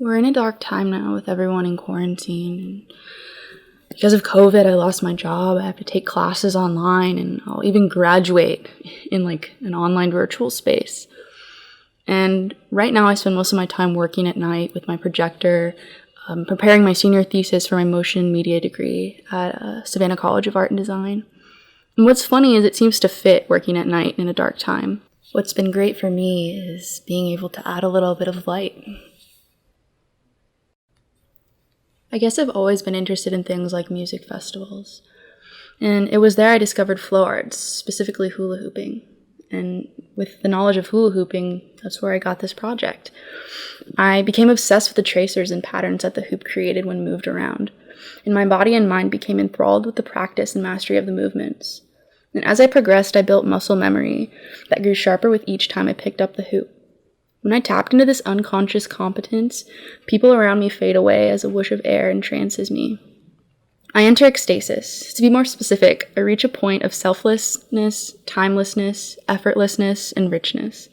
We're in a dark time now with everyone in quarantine. Because of COVID, I lost my job. I have to take classes online, and I'll even graduate in an online virtual space. And right now I spend most of my time working at night with my projector, preparing my senior thesis for my motion media degree at Savannah College of Art and Design. And what's funny is it seems to fit working at night in a dark time. What's been great for me is being able to add a little bit of light. I guess I've always been interested in things like music festivals. And it was there I discovered flow arts, specifically hula hooping. And with the knowledge of hula hooping, that's where I got this project. I became obsessed with the tracers and patterns that the hoop created when moved around. And my body and mind became enthralled with the practice and mastery of the movements. And as I progressed, I built muscle memory that grew sharper with each time I picked up the hoop. When I tapped into this unconscious competence, people around me fade away as a whoosh of air entrances me. I enter ecstasis. To be more specific, I reach a point of selflessness, timelessness, effortlessness, and richness.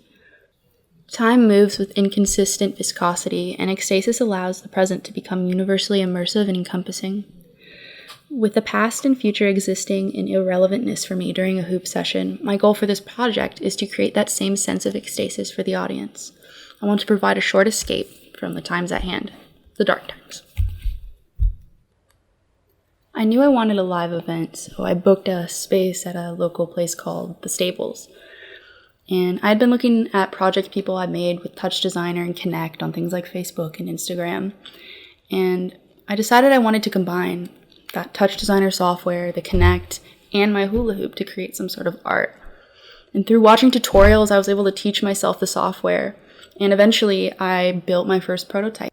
Time moves with inconsistent viscosity, and ecstasis allows the present to become universally immersive and encompassing. With the past and future existing in irrelevantness for me during a hoop session, my goal for this project is to create that same sense of ecstasis for the audience. I want to provide a short escape from the times at hand, the dark times. I knew I wanted a live event, so I booked a space at a local place called The Stables. And I'd been looking at project people I made with Touch Designer and Connect on things like Facebook and Instagram. And I decided I wanted to combine that Touch Designer software, the Connect, and my hula hoop to create some sort of art. And through watching tutorials, I was able to teach myself the software, and eventually I built my first prototype.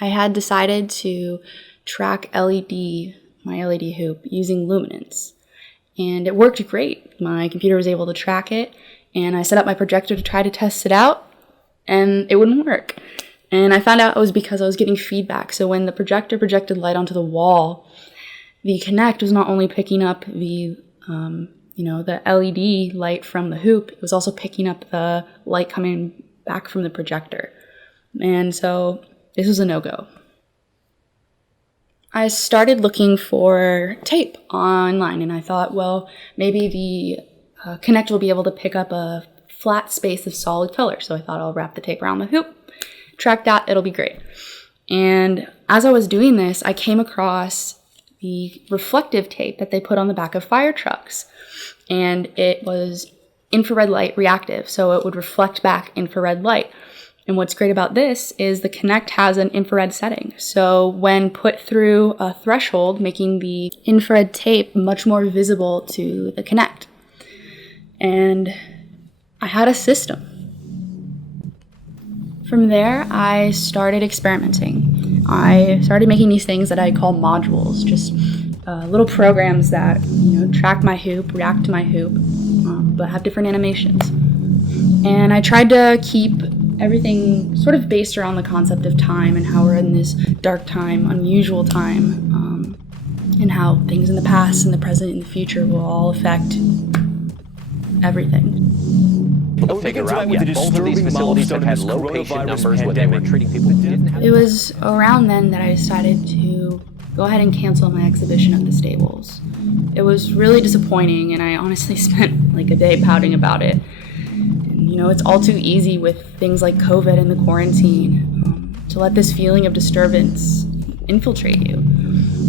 I had decided to track my LED hoop using luminance, and it worked great. My computer was able to track it, and I set up my projector to try to test it out, and it wouldn't work. And I found out it was because I was getting feedback. So when the projector projected light onto the wall, the Connect was not only picking up the LED light from the hoop, it was also picking up the light coming back from the projector. And so this was a no-go. I started looking for tape online, and I thought, well, maybe the Connect will be able to pick up a flat space of solid color. So I thought I'll wrap the tape around the hoop, track that, it'll be great. And as I was doing this, I came across the reflective tape that they put on the back of fire trucks. And it was infrared light reactive, so it would reflect back infrared light. And what's great about this is the Connect has an infrared setting. So when put through a threshold, making the infrared tape much more visible to the Connect. And I had a system. From there, I started experimenting. I started making these things that I call modules, just little programs that track my hoop, react to my hoop, but have different animations. And I tried to keep everything sort of based around the concept of time and how we're in this dark time, unusual time, and how things in the past and the present and the future will all affect everything. To figure out, both of these facilities have had low patient numbers when they were treating people who didn't have. It was around then that I decided to go ahead and cancel my exhibition at the Stables. It was really disappointing, and I honestly spent a day pouting about it. And, it's all too easy with things like COVID and the quarantine to let this feeling of disturbance infiltrate you.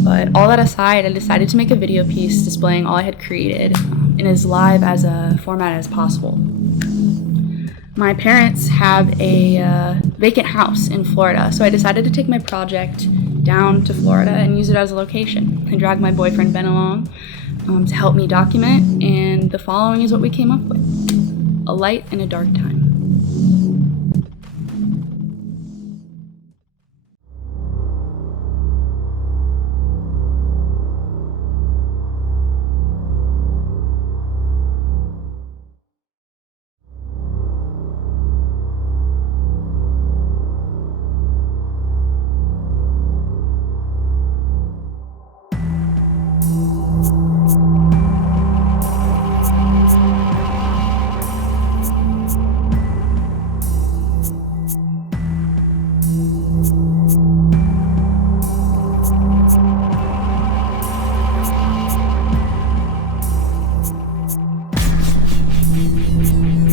But all that aside, I decided to make a video piece displaying all I had created in as live as a format as possible. My parents have a vacant house in Florida, so I decided to take my project down to Florida and use it as a location. I dragged my boyfriend Ben along to help me document, and the following is what we came up with: a light in a dark time. Bye.